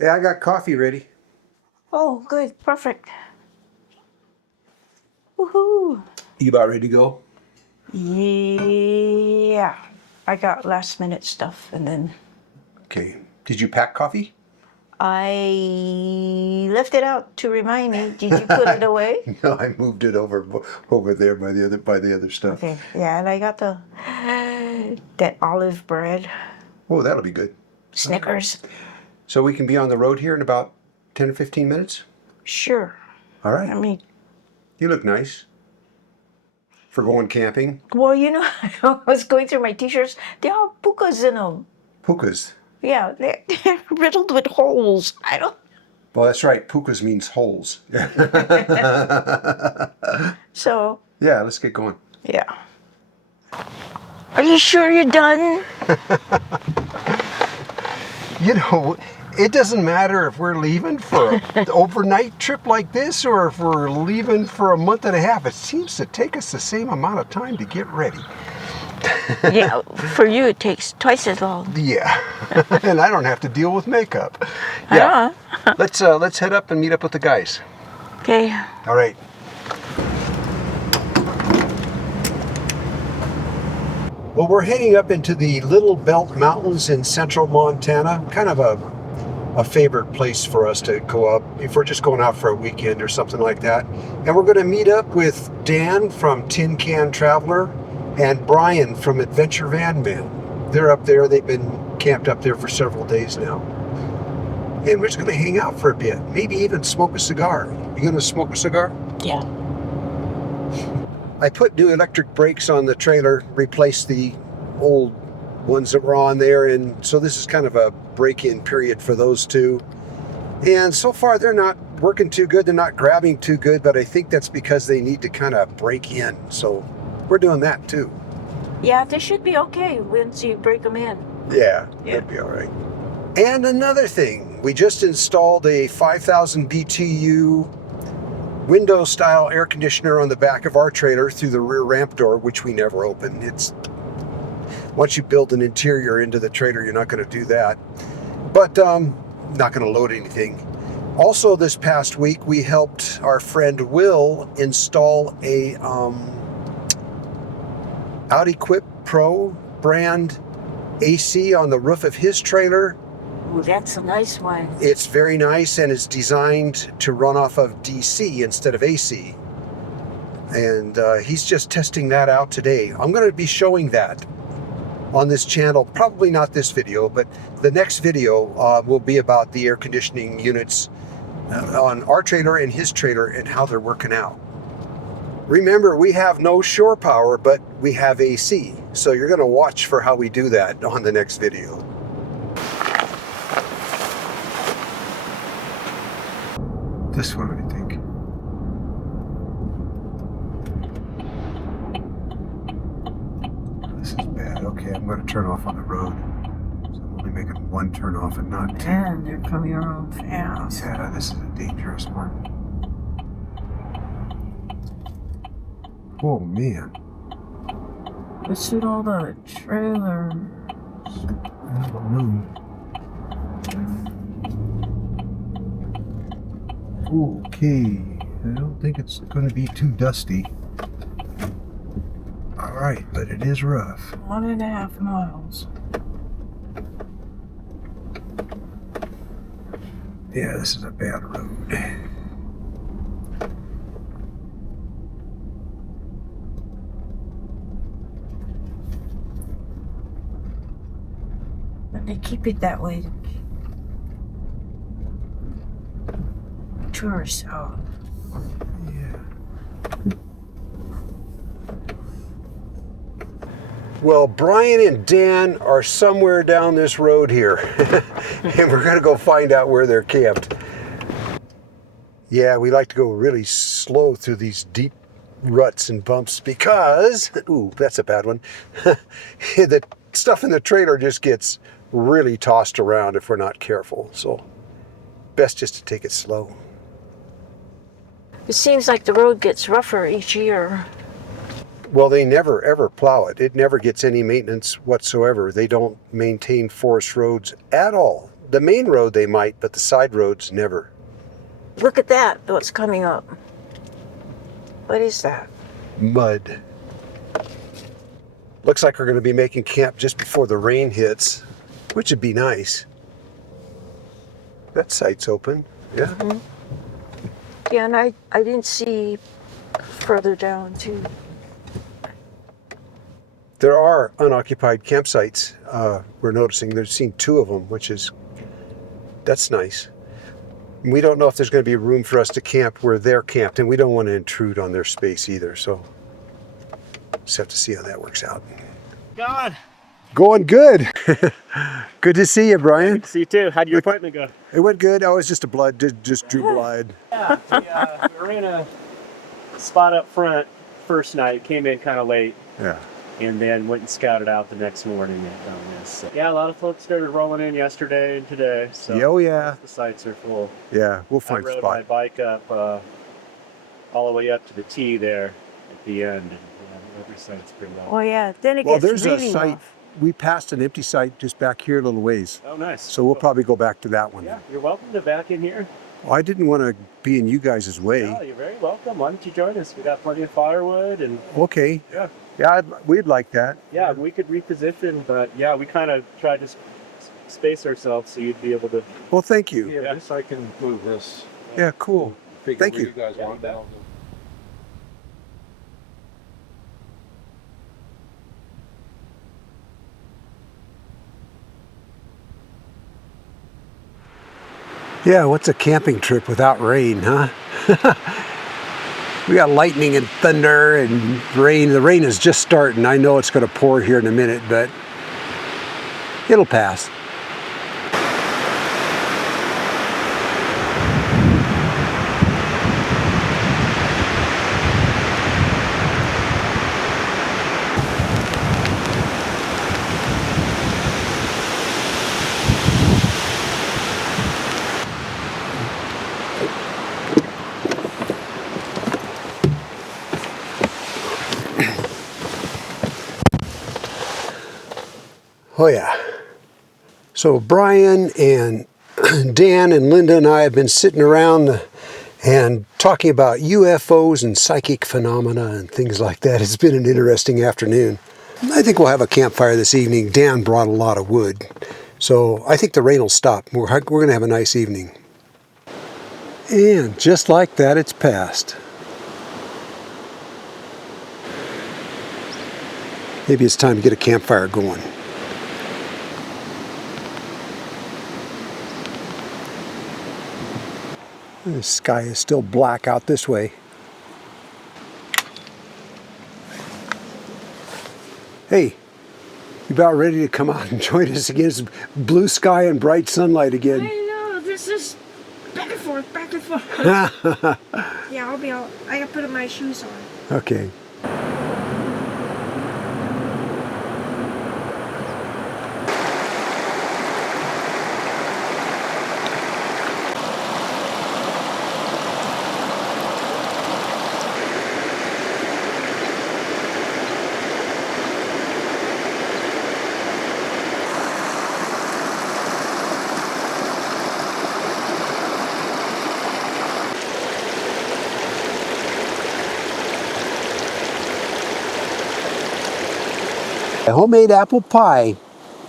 Yeah, I got coffee ready. Oh, good. Perfect. Woohoo. You about ready to go? Yeah. I got last minute stuff and then Okay. Did you pack coffee? I left it out to remind me. Did you put it away? No, I moved it over there by the other stuff. Okay. Yeah, and I got that olive bread. Oh, that'll be good. Snickers. So we can be on the road here in about 10 or 15 minutes? Sure. All right. I mean, You look nice for going camping. well, I was going through my t-shirts. They all have pukas in them. Pukas. Yeah, they're riddled with holes. I don't. Well, that's right. Pukas means holes. So. Yeah, let's get going. Yeah. Are you sure you're done? It doesn't matter if we're leaving for an overnight trip like this or if we're leaving for a month and a half. It seems to take us the same amount of time to get ready. Yeah, for you it takes twice as long. Yeah, and I don't have to deal with makeup. Yeah, let's head up and meet up with the guys. Okay. All right. Well, we're heading up into the Little Belt Mountains in central Montana. Kind of a favorite place for us to go up if we're just going out for a weekend or something like that. And we're going to meet up with Dan from Tin Can Traveler and Brian from Adventure Van Man. They're up there. They've been camped up there for several days now. And we're just going to hang out for a bit. Maybe even smoke a cigar. You going to smoke a cigar? Yeah. I put new electric brakes on the trailer, replaced the old ones that were on there, and so this is kind of a break-in period for those two. And so far they're not working too good, they're not grabbing too good, but I think that's because they need to kind of break in. So we're doing that too. Yeah, they should be okay once you break them in. Yeah, that'd be all right. And another thing, we just installed a 5,000 BTU window-style air conditioner on the back of our trailer through the rear ramp door, which we never open. Once you build an interior into the trailer, you're not going to do that. But not going to load anything. Also, this past week, we helped our friend Will install a Out-Equip Pro brand AC on the roof of his trailer. Ooh, that's a nice one. It's very nice, and it's designed to run off of DC instead of AC. And he's just testing that out today. I'm going to be showing that on this channel. Probably not this video, but the next video will be about the air conditioning units on our trailer and his trailer and how they're working out. Remember, we have no shore power, but we have AC. So you're going to watch for how we do that on the next video. This one, I think. This is bad. Okay, I'm going to turn off on the road. So I'm only making one turn off and not two. And they're coming around fast. Yeah, this is a dangerous one. Oh, man. Let's shoot all the trailer. I don't know. Okay, I don't think it's going to be too dusty. All right, but it is rough. 1.5 miles. Yeah, this is a bad road. But they keep it that way to keep tourists out. Yeah. Well, Brian and Dan are somewhere down this road here. And we're going to go find out where they're camped. Yeah, we like to go really slow through these deep ruts and bumps because, ooh, that's a bad one. The stuff in the trailer just gets really tossed around if we're not careful. So best just to take it slow. It seems like the road gets rougher each year. Well, they never ever plow it. It never gets any maintenance whatsoever. They don't maintain forest roads at all. the main road they might, but the side roads never. Look at that, what's coming up. What is that? Mud. Looks like we're going to be making camp just before the rain hits, which would be nice. That site's open, yeah. Mm-hmm. Yeah, and I didn't see further down too. There are unoccupied campsites. We're noticing. There's seen 2 of them, that's nice. We don't know if there's going to be room for us to camp where they're camped, and we don't want to intrude on their space either. So, just have to see how that works out. God. Going good. Good to see you, Brian. Good to see you too. How'd your appointment go? It went good. Oh, it was just just drew blood. Yeah, we ran a spot up front first night. Came in kind of late. Yeah. And then went and scouted out the next morning and found this. So, yeah, a lot of folks started rolling in yesterday and today. So oh yeah. The sites are full. Yeah, we'll find a I rode spot. my bike up all the way up to the T there at the end. And every site's pretty well. Oh yeah, then it Well, gets there's really a site. rough. We passed an empty site just back here a little ways. Oh, nice. So we'll probably go back to that one. Yeah, you're welcome to back in here. Well, I didn't want to be in you guys' way. Yeah, you're very welcome. Why don't you join us? We got plenty of firewood and Okay. yeah. Yeah, we'd like that. Yeah, we could reposition, but yeah, we kind of tried to space ourselves so you'd be able to. Well, thank you. Yeah, this I can move this. Yeah, cool. Figure Thank where you. guys want that. Yeah, what's a camping trip without rain, huh? We got lightning and thunder and rain. The rain is just starting. I know it's going to pour here in a minute, but it'll pass. Oh yeah. So Brian and Dan and Linda and I have been sitting around and talking about UFOs and psychic phenomena and things like that. It's been an interesting afternoon. I think we'll have a campfire this evening. Dan brought a lot of wood. So I think the rain will stop. We're going to have a nice evening. And just like that, it's passed. Maybe it's time to get a campfire going. The sky is still black out this way. Hey, you about ready to come out and join us again? It's blue sky and bright sunlight again. I know, this is back and forth, back and forth. Yeah, I gotta put my shoes on. Okay. A homemade apple pie,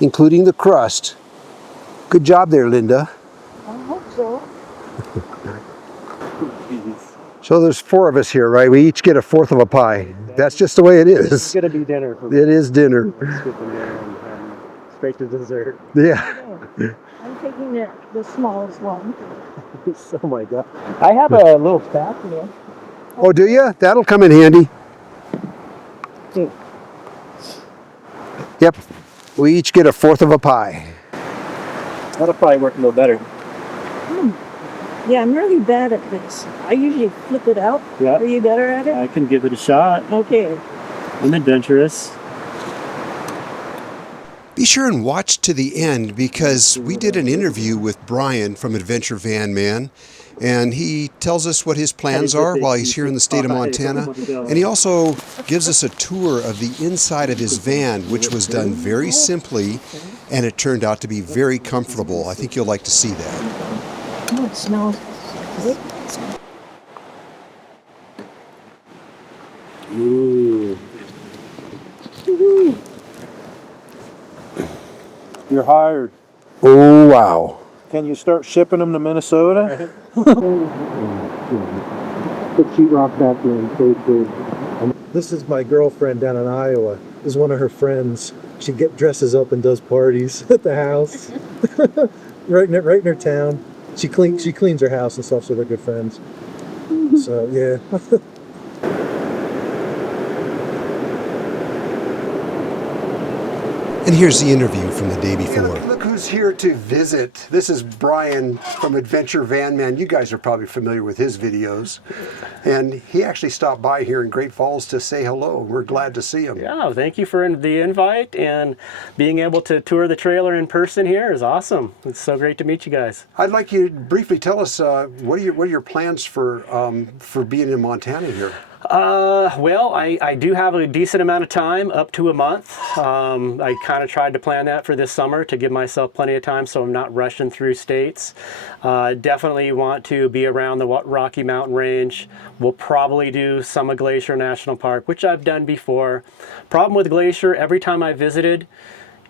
including the crust. Good job there, Linda. I hope so. So there's 4 of us here, right? We each get a 1/4 of a pie. That's just the way it is. It's gonna be dinner for me. It is dinner. Skipping there and straight to dessert. Yeah. I'm taking the smallest one. Oh my god! I have a little staff here. Oh, do you? That'll come in handy. Okay. Yep. We each get a 1/4 of a pie. That'll probably work a little better. Yeah, I'm really bad at this. I usually flip it out. Yeah. Are you better at it? I can give it a shot. Okay. I'm adventurous. Be sure and watch to the end because we did an interview with Brian from Adventure Van Man, and he tells us what his plans are while he's here in the state of Montana, and he also gives us a tour of the inside of his van, which was done very simply, and it turned out to be very comfortable. I think you'll like to see that. Oh, it smells good. Ooh. You're hired. Oh, wow. Can you start shipping them to Minnesota? This is my girlfriend down in Iowa. This is one of her friends. She dresses up and does parties at the house, right in her town. She cleans her house and stuff, so they're good friends. So yeah. And here's the interview from the day before. Look who's here to visit. This is Brian from Adventure Van Man. You guys are probably familiar with his videos. And he actually stopped by here in Great Falls to say hello. We're glad to see him. Yeah, thank you for the invite, and being able to tour the trailer in person here is awesome. It's so great to meet you guys. I'd like you to briefly tell us what are your plans for being in Montana here? Well, I do have a decent amount of time, up to a month. I kind of tried to plan that for this summer to give myself plenty of time so I'm not rushing through states. Definitely want to be around the Rocky Mountain Range. We'll probably do some of Glacier National Park, which I've done before. Problem with Glacier, every time I visited,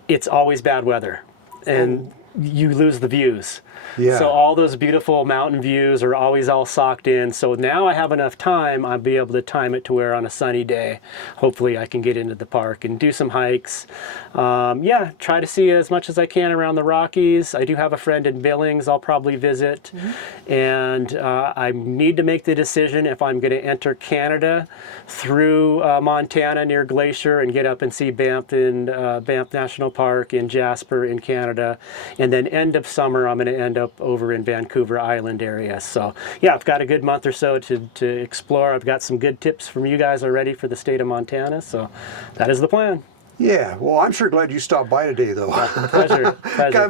it's always bad weather, and you lose the views. Yeah. So all those beautiful mountain views are always all socked in. So now I have enough time, I'll be able to time it to where on a sunny day, hopefully I can get into the park and do some hikes. Yeah, try to see as much as I can around the Rockies. I do have a friend in Billings I'll probably visit. And I need to make the decision if I'm going to enter Canada through Montana near Glacier and get up and see Banff in Banff National Park in Jasper in Canada. And then end of summer, I'm going to end up over in Vancouver Island area. So yeah, I've got a good month or so to explore. I've got some good tips from you guys already for the state of Montana. So that is the plan. Yeah, well, I'm sure glad you stopped by today, though. Pleasure.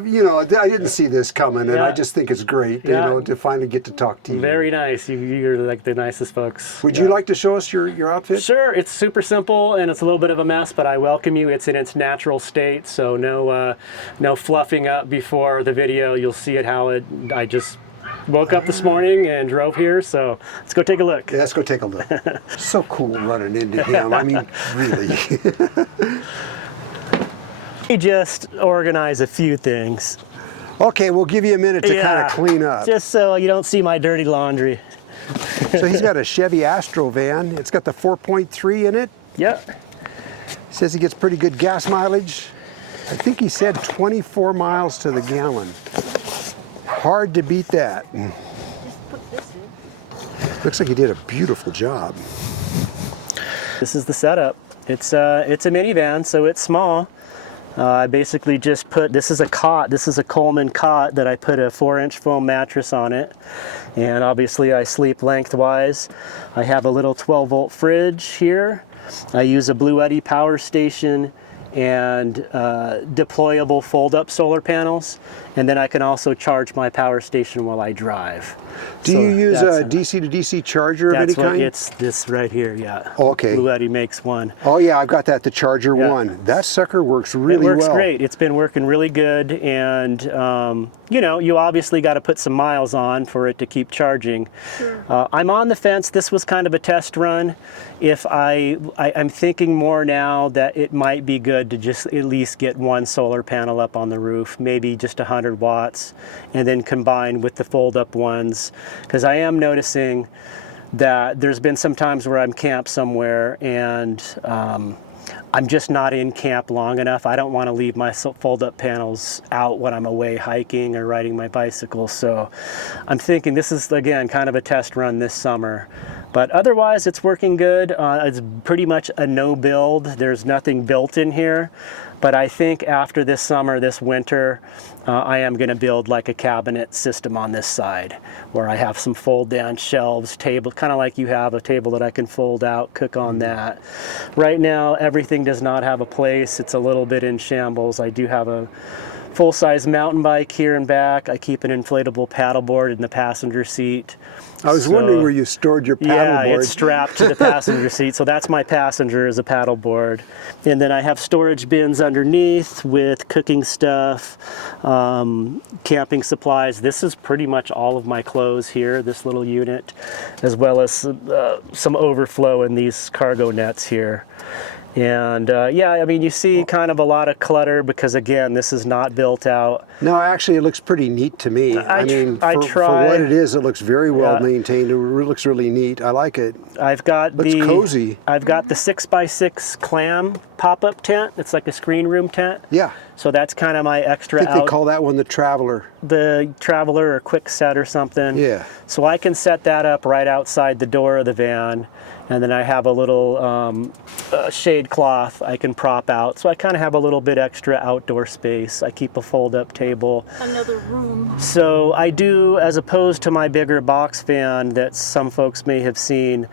You know, I didn't see this coming, and Yeah. I just think it's great, Yeah. you know, to finally get to talk to you. Very nice. You're like the nicest folks. Would you like to show us your outfit? Sure, it's super simple and it's a little bit of a mess, but I welcome you. It's in its natural state, so no fluffing up before the video. You'll see it I just woke up this morning and drove here, so let's go take a look. Yeah, let's go take a look. So cool running into him. I mean, really. We just organize a few things. Okay, we'll give you a minute to kind Yeah, of clean up. just so you don't see my dirty laundry. So he's got a Chevy Astro van. It's got the 4.3 in it. Yep. Says he gets pretty good gas mileage. I think he said 24 miles to the gallon. Hard to beat that. Looks like he did a beautiful job. This is the setup. It's a minivan, so it's small. I basically just this is a cot. This is a Coleman cot that I put a 4-inch foam mattress on it. And obviously I sleep lengthwise. I have a little 12-volt fridge here. I use a Bluetti power station and deployable fold-up solar panels. And then I can also charge my power station while I drive. Do you use a DC to DC charger of any kind? It's this right here, yeah. Oh, okay. Bluetti makes one. Oh yeah, I've got that, the Charger Yeah. 1. That sucker works really well. It works great. It's been working really good, and you know, you obviously got to put some miles on for it to keep charging. Sure. I'm on the fence. This was kind of a test run. If I'm thinking more now that it might be good to just at least get one solar panel up on the roof, maybe just 100 watts, and then combine with the fold-up ones, because I am noticing that there's been some times where I'm camped somewhere and I'm just not in camp long enough. I don't want to leave my fold-up panels out when I'm away hiking or riding my bicycle. So I'm thinking this is, again, kind of a test run this summer. But otherwise, it's working good. It's pretty much a no build. There's nothing built in here. But I think after this summer, this winter, I am going to build like a cabinet system on this side where I have some fold down shelves, table, kind of like you have a table that I can fold out, cook on that. Right now, everything does not have a place. It's a little bit in shambles. I do have a full-size mountain bike here and back. I keep an inflatable paddleboard in the passenger seat. I was wondering where you stored your paddleboard. Yeah, it's strapped to the passenger seat, so that's my passenger is a paddleboard. And then I have storage bins underneath with cooking stuff, camping supplies. This is pretty much all of my clothes here, this little unit, as well as some overflow in these cargo nets here. And yeah, I mean, you see kind of a lot of clutter because, again, this is not built out. No, actually, it looks pretty neat to me. I mean, for what it is, it looks very well maintained. It looks really neat. I like it. I've got It's cozy. I've got the 6x6 clam pop-up tent. It's like a screen room tent. Yeah. So that's kind of my extra. I think they call that one the Traveler. The Traveler or Quick Set or something. Yeah. So I can set that up right outside the door of the van. And then I have a little shade cloth I can prop out. So I kind of have a little bit extra outdoor space. I keep a fold-up table. Another room. So I do, as opposed to my bigger box van that some folks may have seen,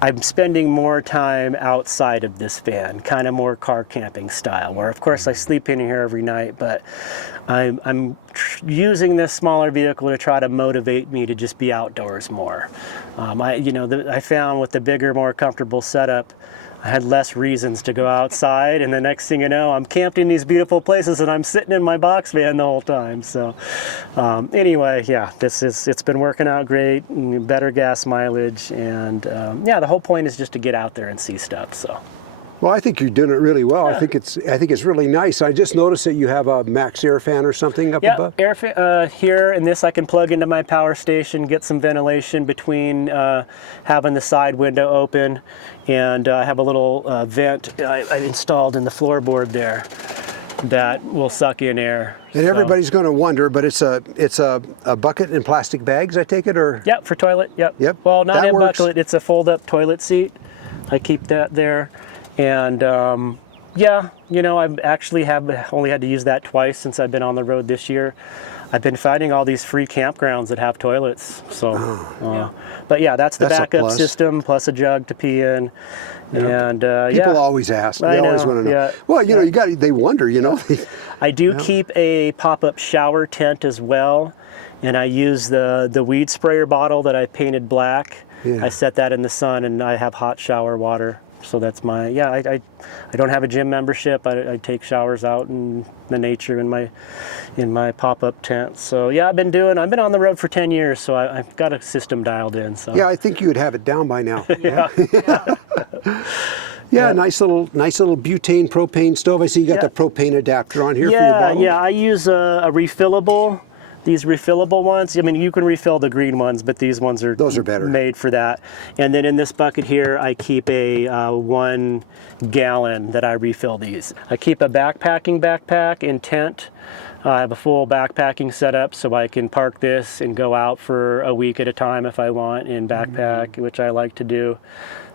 I'm spending more time outside of this van, kind of more car camping style, where of course I sleep in here every night, but I'm using this smaller vehicle to try to motivate me to just be outdoors more. I found with the bigger, more comfortable setup, I had less reasons to go outside, and the next thing you know, I'm camped in these beautiful places and I'm sitting in my box van the whole time. So anyway, yeah, it's been working out great, better gas mileage, and yeah, the whole point is just to get out there and see stuff. So. Well, I think you're doing it really well. Yeah. I think it's really nice. I just noticed that you have a max air fan or something up above. Yeah, air fan here, and this I can plug into my power station, get some ventilation between having the side window open, and I have a little vent I installed in the floorboard there that will suck in air. And everybody's going to wonder, but it's a bucket in plastic bags, I take it, or? Yep, for toilet. Yep. Yep. Well, not that in works. bucket. It's a fold-up toilet seat. I keep that there. And yeah, I've actually only had to use that twice since I've been on the road this year. I've been finding all these free campgrounds that have toilets. So, but yeah, that's the backup system plus a jug to pee in. Yeah. And people always ask. They always want to know. Yeah. Well, they wonder. I do keep a pop-up shower tent as well, and I use the weed sprayer bottle that I painted black. Yeah. I set that in the sun, and I have hot shower water. So that's my, I don't have a gym membership. I take showers out in the nature in my pop-up tent. So yeah, I've been on the road for 10 years, so I've got a system dialed in. So yeah, I think you would have it down by now. Yeah. Yeah, nice little butane propane stove. I see you got the propane adapter on here for your bottle. Yeah, I use a refillable. These refillable ones, I mean, you can refill the green ones, but these ones are better made for that. And then in this bucket here, I keep a 1 gallon that I refill these. I keep a backpacking backpack in tent. I have a full backpacking setup, so I can park this and go out for a week at a time if I want in backpack, which I like to do.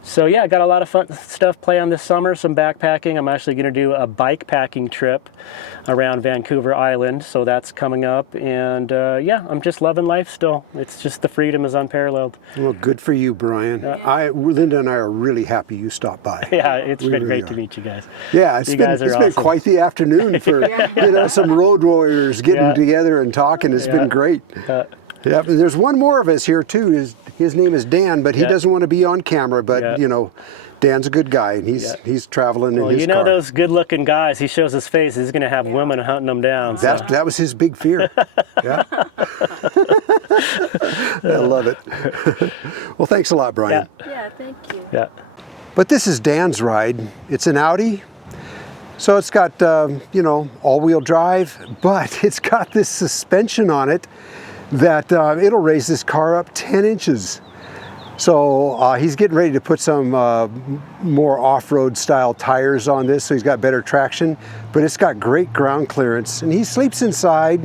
So yeah, I got a lot of fun stuff planned this summer, some backpacking. I'm actually going to do a bike packing trip around Vancouver Island, so that's coming up. And yeah, I'm just loving life still. It's just the freedom is unparalleled. Well, good for you, Brian. Linda and I are really happy you stopped by. Yeah, it's been great to meet you guys. Yeah, it's been awesome. quite the afternoon for some road warriors getting together and talking. It's been great. Yeah, there's one more of us here too. His name is Dan, but he doesn't want to be on camera. But Dan's a good guy, and he's traveling in his car. Those good-looking guys. He shows his face. He's going to have women hunting him down. That was his big fear. Yeah. I love it. Well, thanks a lot, Brian. Yeah, thank you. Yeah. But this is Dan's ride. It's an Audi. So it's got, all-wheel drive, but it's got this suspension on it that it'll raise this car up 10 inches. So he's getting ready to put some more off-road style tires on this, so he's got better traction, but it's got great ground clearance. And he sleeps inside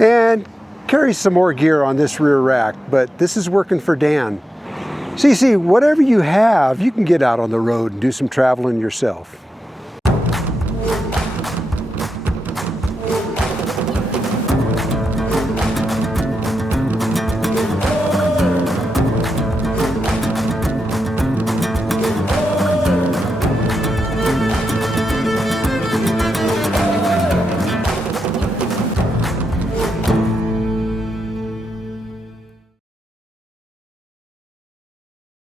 and carries some more gear on this rear rack, but this is working for Dan. See, whatever you have, you can get out on the road and do some traveling yourself.